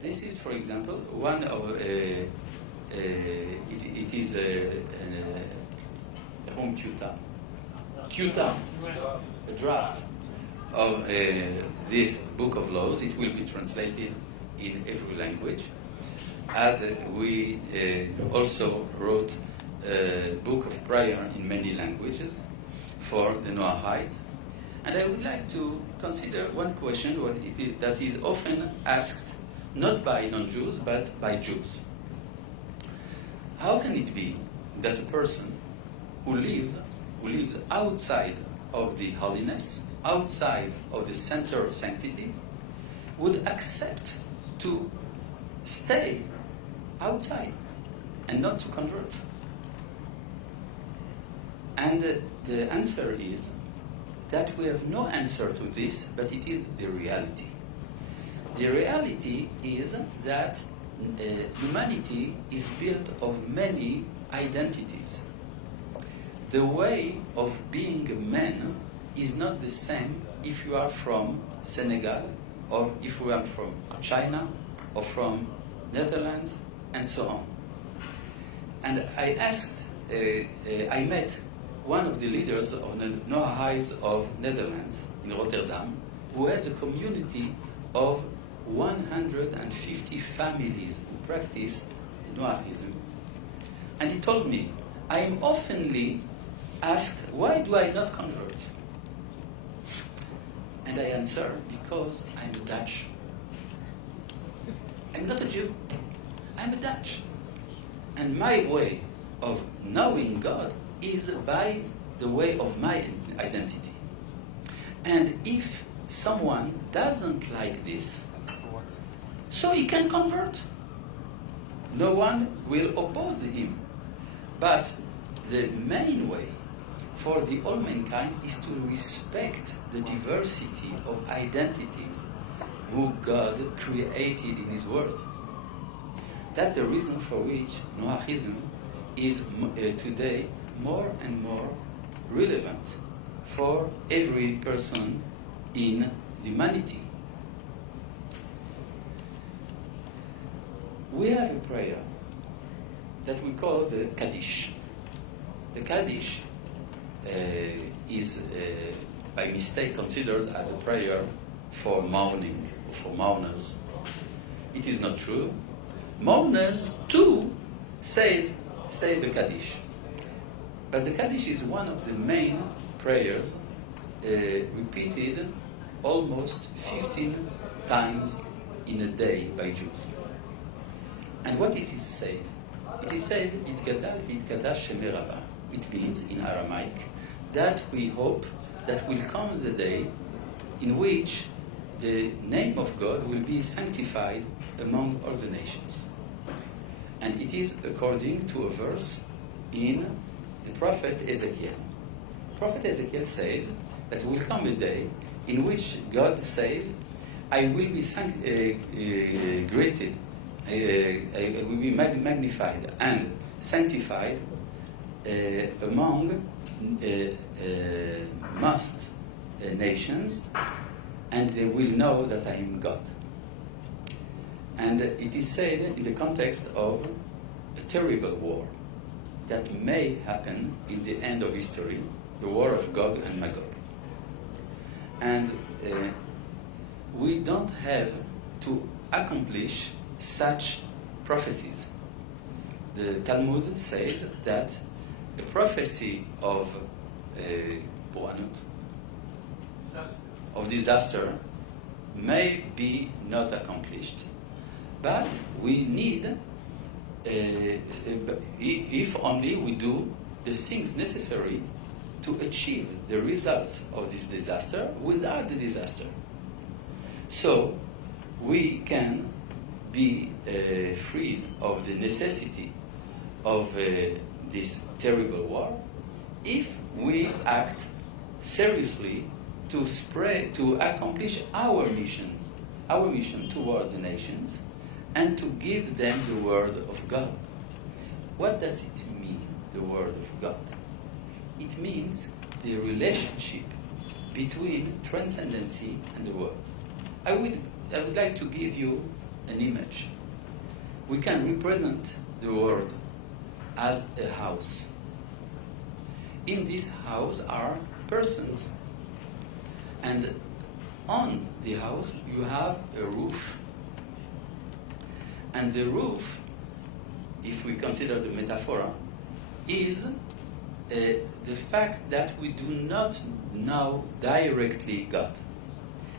This is, for example, one of it is a draft of this book of laws. It will be translated in every language, as we also wrote a book of prayer in many languages for the Noahides. And I would like to consider one question that is often asked, not by non-Jews, but by Jews. How can it be that a person who lives outside of the holiness, outside of the center of sanctity, would accept to stay outside and not to convert? And the answer is that we have no answer to this, but it is the reality. The reality is that humanity is built of many identities. The way of being a man is not the same if you are from Senegal, or if you are from China, or from Netherlands, and so on. And I met one of the leaders of the Noahides of Netherlands in Rotterdam, who has a community of 150 families who practice Noahism. And he told me, I am oftenly asked, why do I not convert? And I answer, because I'm a Dutch. I'm not a Jew. I'm a Dutch. And my way of knowing God is by the way of my identity. And if someone doesn't like this, so he can convert. No one will oppose him. But the main way for the all mankind is to respect the diversity of identities who God created in His world. That's the reason for which Noahism is today more and more relevant for every person in humanity. We have a prayer that we call the Kaddish. The Kaddish is by mistake considered as a prayer for mourning, or for mourners. It is not true. Mourners too say the Kaddish. But the Kaddish is one of the main prayers repeated almost 15 times in a day by Jews. And what it is said? It is said, Itgadal v'itgadash Shemei Rabbah. It means, in Aramaic, that we hope that will come the day in which the name of God will be sanctified among all the nations. And it is according to a verse in the prophet Ezekiel. Prophet Ezekiel says that will come a day in which God says, I will be I will be magnified and sanctified among most nations, and they will know that I am God. And it is said in the context of a terrible war that may happen in the end of history, the war of Gog and Magog. And we don't have to accomplish such prophecies. The Talmud says that the prophecy of disaster may be not accomplished, but we need, if only we do the things necessary to achieve the results of this disaster without the disaster. So we can be freed of the necessity of this terrible war if we act seriously to accomplish our mission toward the nations, and to give them the word of God. What does it mean, the word of God? It means the relationship between transcendency and the world. I would I would like to give you an image. We can represent the world as a house. In this house are persons, and on the house you have a roof. And the roof, if we consider the metaphor, is the fact that we do not know directly God.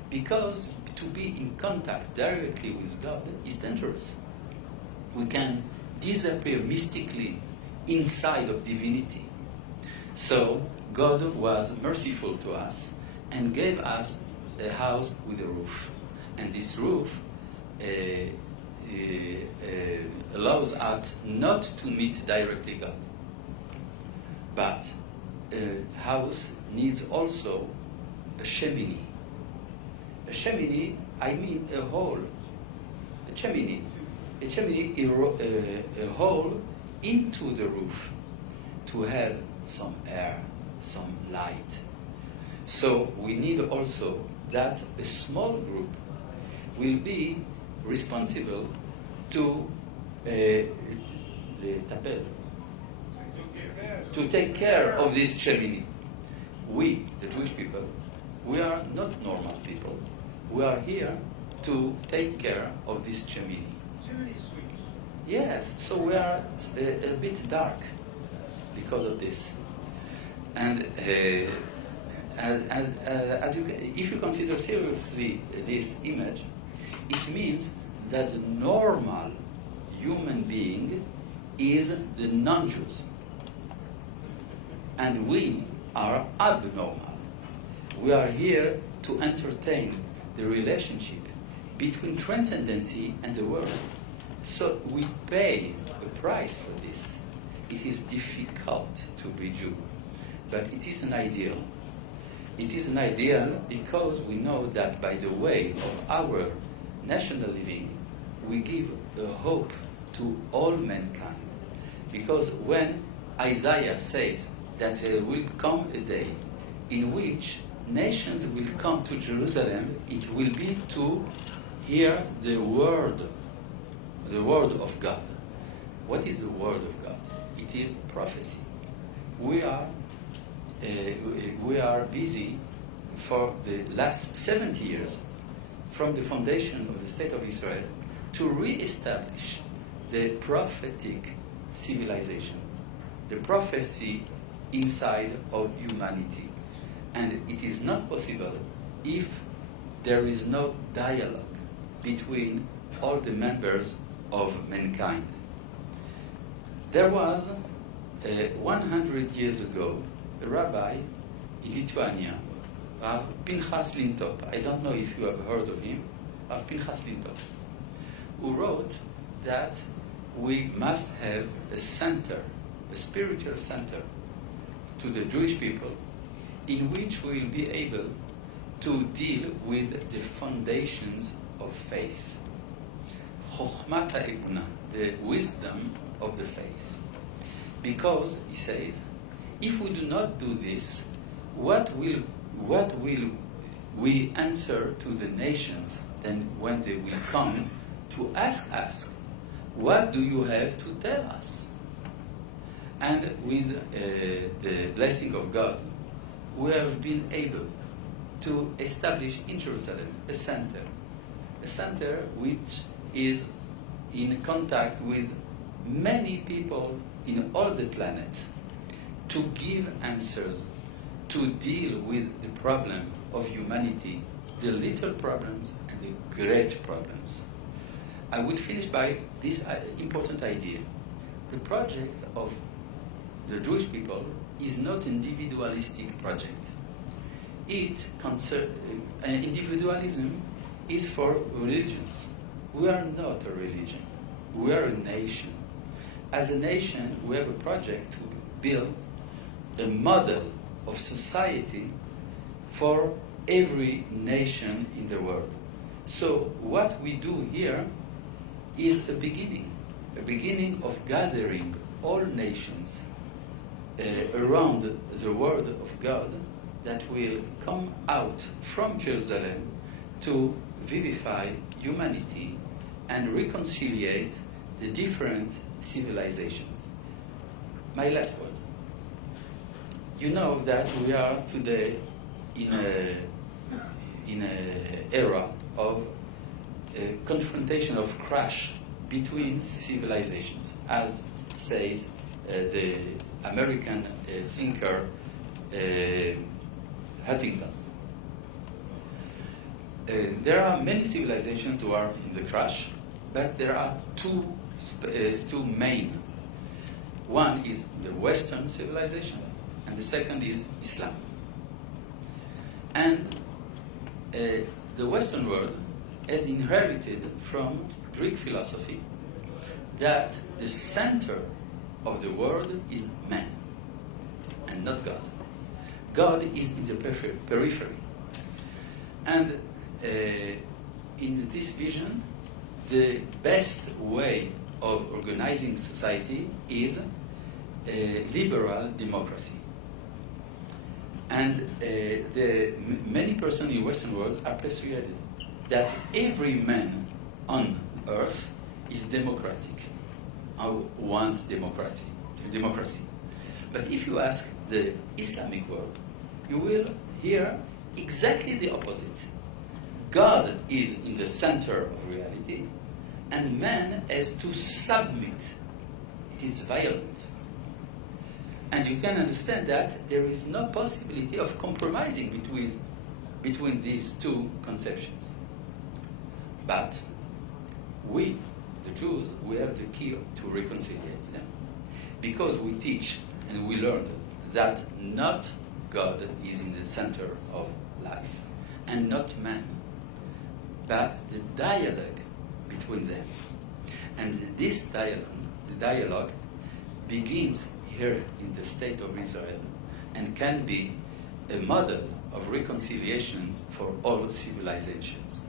Because to be in contact directly with God is dangerous. We can disappear mystically inside of divinity. So God was merciful to us and gave us a house with a roof. And this roof allows us not to meet directly God. But a house needs also a chimney. A chimney, I mean a hole. A chimney is a hole into the roof to have some air, some light. So we need also that a small group will be responsible to take care of this chimney. We, the Jewish people, we are not normal people. We are here to take care of this chimney. Yes, so we are a bit dark because of this. And as you can, if you consider seriously this image, it means that the normal human being is the non-Jews. And we are abnormal. We are here to entertain the relationship between transcendency and the world. So we pay a price for this. It is difficult to be Jew, but it is an ideal. It is an ideal because we know that by the way of our national living, we give a hope to all mankind. Because when Isaiah says that there will come a day in which nations will come to Jerusalem, it will be to hear the word of God. What is the word of God? It is prophecy. We are busy for the last 70 years from the foundation of the State of Israel to re-establish the prophetic civilization, the prophecy inside of humanity. And it is not possible if there is no dialogue between all the members of mankind. There was 100 years ago a rabbi in Lithuania, Rav Pinchas Lintop. I don't know if you have heard of him, Rav Pinchas Lintop, who wrote that we must have a center, a spiritual center to the Jewish people in which we will be able to deal with the foundations of faith. Chokhmat ha'emunah, the wisdom of the faith. Because, he says, if we do not do this, what will we answer to the nations then when they will come to ask us, what do you have to tell us? And with the blessing of God, we have been able to establish in Jerusalem a center which is in contact with many people in all the planet to give answers, to deal with the problem of humanity, the little problems and the great problems. I will finish by this important idea. The project of the Jewish people is not an individualistic project. Individualism is for religions. We are not a religion. We are a nation. As a nation, we have a project to build a model of society for every nation in the world. So what we do here is a beginning of gathering all nations around the word of God that will come out from Jerusalem to vivify humanity and reconciliate the different civilizations. My last word. You know that we are today in an era of confrontation, of crash between civilizations, as says the American thinker Huntington. There are many civilizations who are in the crash, but there are two main. One is the Western civilization, and the second is Islam. And the Western world has inherited from Greek philosophy that the center of the world is man and not God. God is in the periphery. And in this vision, the best way of organizing society is liberal democracy. And many persons in the Western world are persuaded that every man on earth is democratic, or wants democracy. But if you ask the Islamic world, you will hear exactly the opposite. God is in the center of reality, and man has to submit. It is violent. And you can understand that there is no possibility of compromising between these two conceptions. But we, the Jews, we have the key to reconcile them. Because we teach and we learn that not God is in the center of life, and not man, but the dialogue between them. And this dialogue begins here in the state of Israel and can be a model of reconciliation for all civilizations.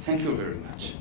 Thank you very much.